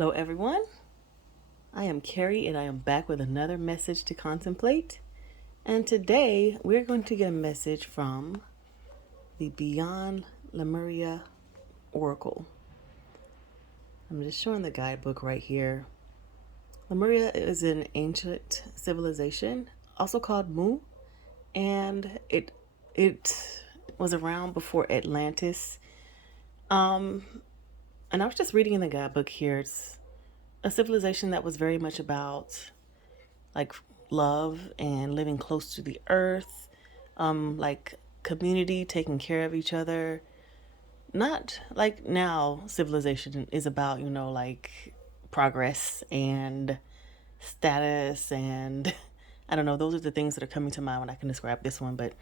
Hello, everyone. I am Carrie, and I am back with another message to contemplate. And today we're going to get a message from the Beyond Lemuria Oracle. I'm just showing the guidebook right here. Lemuria is an ancient civilization, also called Mu, and it was around before Atlantis. And I was just reading in the guidebook here. It's a civilization that was very much about like love and living close to the earth, like community, taking care of each other. Not like now civilization is about, like progress and status and I don't know, those are the things that are coming to mind when I can describe this one, but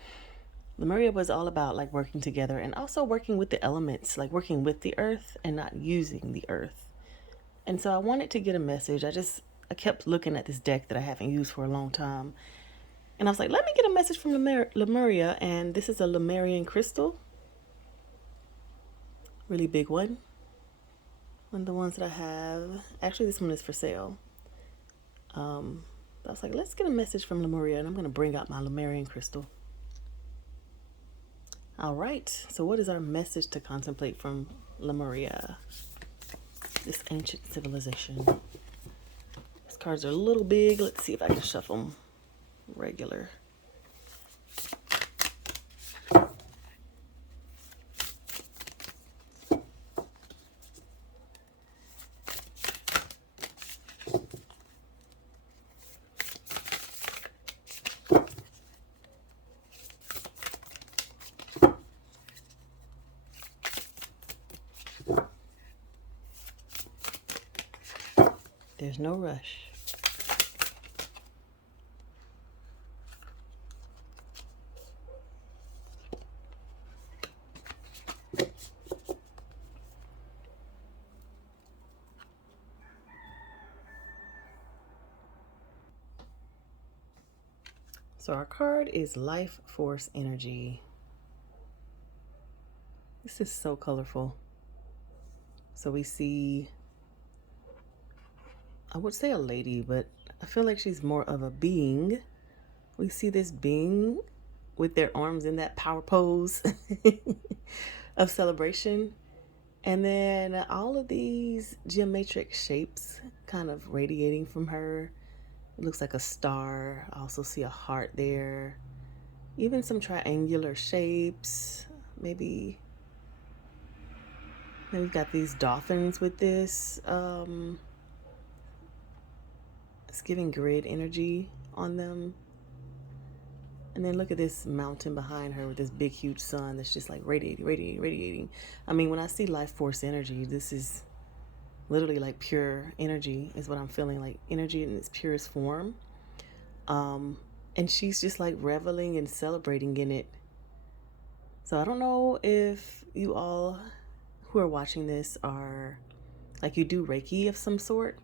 Lemuria was all about like working together and also working with the elements, like working with the earth and not using the earth. And so I wanted to get a message. I kept looking at this deck that I haven't used for a long time. And I was like, let me get a message from Lemuria. And this is a Lemurian crystal. Really big one. One of the ones that I have. Actually, this one is for sale. But I was like, let's get a message from Lemuria. And I'm going to bring out my Lemurian crystal. All right. So what is our message to contemplate from Lemuria? This ancient civilization. These cards are a little big. Let's see if I can shuffle them regular. There's no rush. So our card is Life Force Energy. This is so colorful. So we see, I would say a lady, but I feel like she's more of a being. We see this being with their arms in that power pose of celebration. And then all of these geometric shapes kind of radiating from her. It looks like a star. I also see a heart there. Even some triangular shapes. Maybe we've got these dolphins with this. It's giving grid energy on them. And then look at this mountain behind her with this big, huge sun that's just like radiating. I mean, when I see life force energy, this is literally like pure energy is what I'm feeling, like energy in its purest form. And she's just like reveling and celebrating in it. So I don't know if you all who are watching this are like you do Reiki of some sort,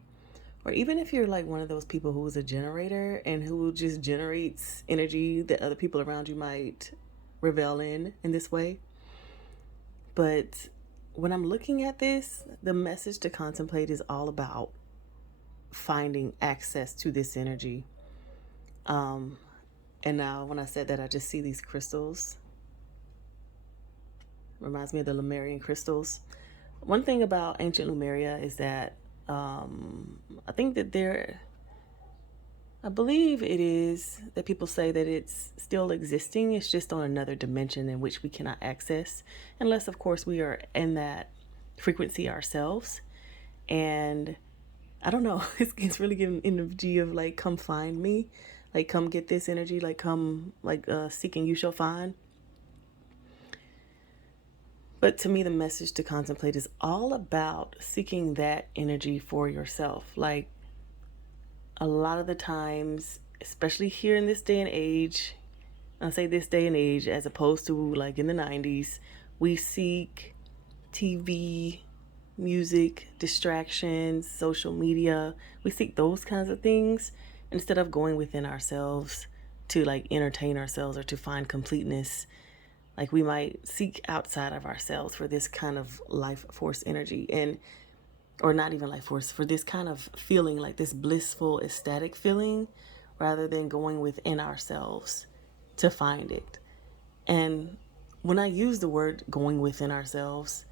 or even if you're like one of those people who's a generator and who just generates energy that other people around you might revel in this way. But when I'm looking at this, the message to contemplate is all about finding access to this energy. And now when I said that, I just see these crystals. Reminds me of the Lemurian crystals. One thing about ancient Lemuria is that I think that I believe it is that people say that it's still existing. It's just on another dimension in which we cannot access, unless, of course, we are in that frequency ourselves. And I don't know, it's really giving energy of like, come find me, like, come get this energy, like, come, like, seek and you shall find. But to me, the message to contemplate is all about seeking that energy for yourself. Like a lot of the times, especially here in this day and age, I say this day and age as opposed to like in the 90s, we seek TV, music, distractions, social media. We seek those kinds of things instead of going within ourselves to like entertain ourselves or to find completeness. Like we might seek outside of ourselves for this kind of life force energy. And or not even like for this kind of feeling, like this blissful, ecstatic feeling, rather than going within ourselves to find it. And when I use the word going within ourselves,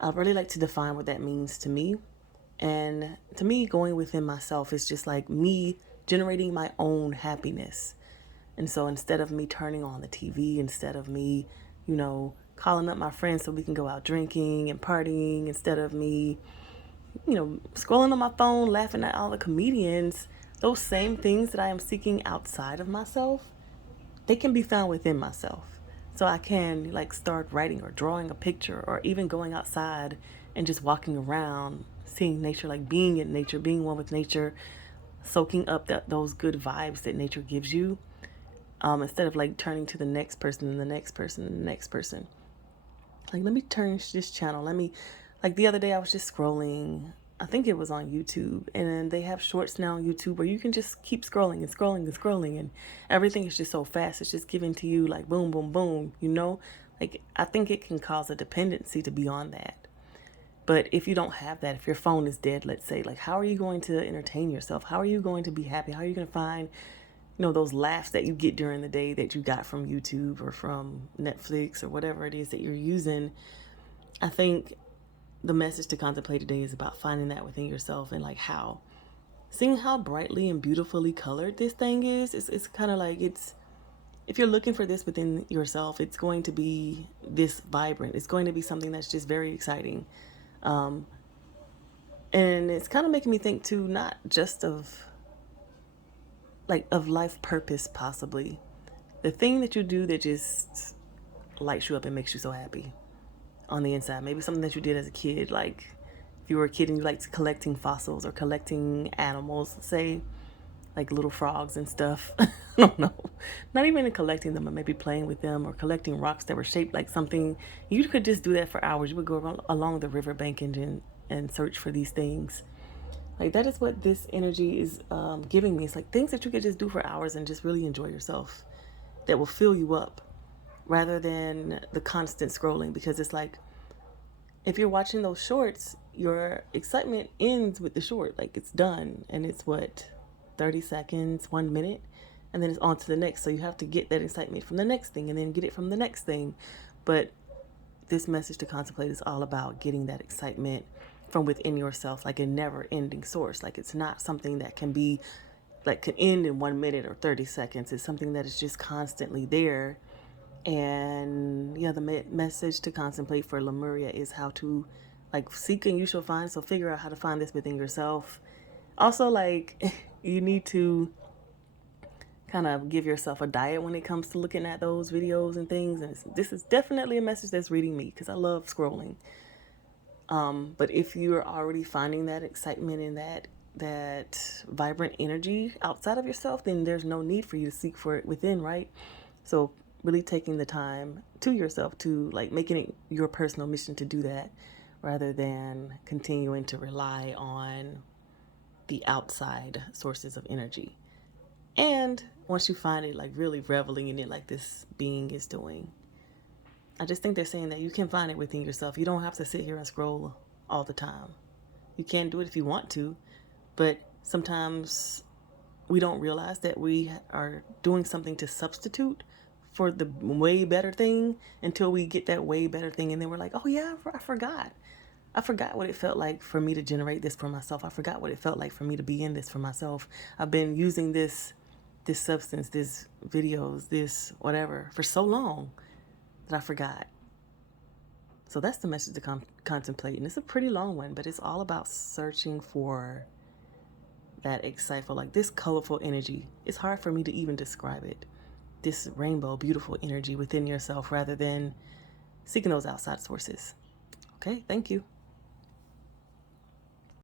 I really like to define what that means to me. And to me, going within myself is just like me generating my own happiness. And so instead of me turning on the TV, instead of me, calling up my friends so we can go out drinking and partying, instead of me, scrolling on my phone, laughing at all the comedians, those same things that I am seeking outside of myself, they can be found within myself. So I can like start writing or drawing a picture or even going outside and just walking around, seeing nature, like being in nature, being one with nature, soaking up those good vibes that nature gives you, instead of like turning to the next person and the next person and the next person. Like, let me turn this channel. Like the other day I was just scrolling. I think it was on YouTube, and they have shorts now on YouTube where you can just keep scrolling and scrolling and scrolling, and everything is just so fast. It's just given to you like boom, boom, boom, Like, I think it can cause a dependency to be on that. But if you don't have that, if your phone is dead, let's say, like, how are you going to entertain yourself? How are you going to be happy? How are you going to find, those laughs that you get during the day that you got from YouTube or from Netflix or whatever it is that you're using? I think the message to contemplate today is about finding that within yourself, and like seeing how brightly and beautifully colored this thing is. It's kind of like, if you're looking for this within yourself, it's going to be this vibrant. It's going to be something that's just very exciting. And it's kind of making me think too, not just of life purpose, possibly. The thing that you do that just lights you up and makes you so happy on the inside. Maybe something that you did as a kid, like if you were a kid and you liked collecting fossils or collecting animals, say like little frogs and stuff. I don't know. Not even collecting them, but maybe playing with them or collecting rocks that were shaped like something. You could just do that for hours. You would go along the riverbank and search for these things. Like, that is what this energy is giving me. It's like things that you could just do for hours and just really enjoy yourself, that will fill you up, rather than the constant scrolling. Because it's like, if you're watching those shorts, your excitement ends with the short. Like, it's done, and it's 30 seconds, 1 minute, and then it's on to the next. So you have to get that excitement from the next thing and then get it from the next thing. But this message to contemplate is all about getting that excitement from within yourself, like a never ending source. Like, it's not something that can be like can end in 1 minute or 30 seconds. It's something that is just constantly there. And yeah, the message to contemplate for Lemuria is how to, like, seek and you shall find. So figure out how to find this within yourself. Also, like, you need to kind of give yourself a diet when it comes to looking at those videos and things. And this is definitely a message that's reading me, because I love scrolling. But if you're already finding that excitement and that vibrant energy outside of yourself, then there's no need for you to seek for it within, right? So really taking the time to yourself to, like, making it your personal mission to do that, rather than continuing to rely on the outside sources of energy. And once you find it, like, really reveling in it, like this being is doing, I just think they're saying that you can find it within yourself. You don't have to sit here and scroll all the time. You can do it if you want to, but sometimes we don't realize that we are doing something to substitute for the way better thing, until we get that way better thing, and then we're like, oh yeah, I forgot. I forgot what it felt like for me to generate this for myself. I forgot what it felt like for me to be in this for myself. I've been using this substance, this videos, this whatever for so long that I forgot. So that's the message to contemplate. And it's a pretty long one, but it's all about searching for that exciteful, like this colorful energy. It's hard for me to even describe it. This rainbow, beautiful energy within yourself, rather than seeking those outside sources. Okay, thank you.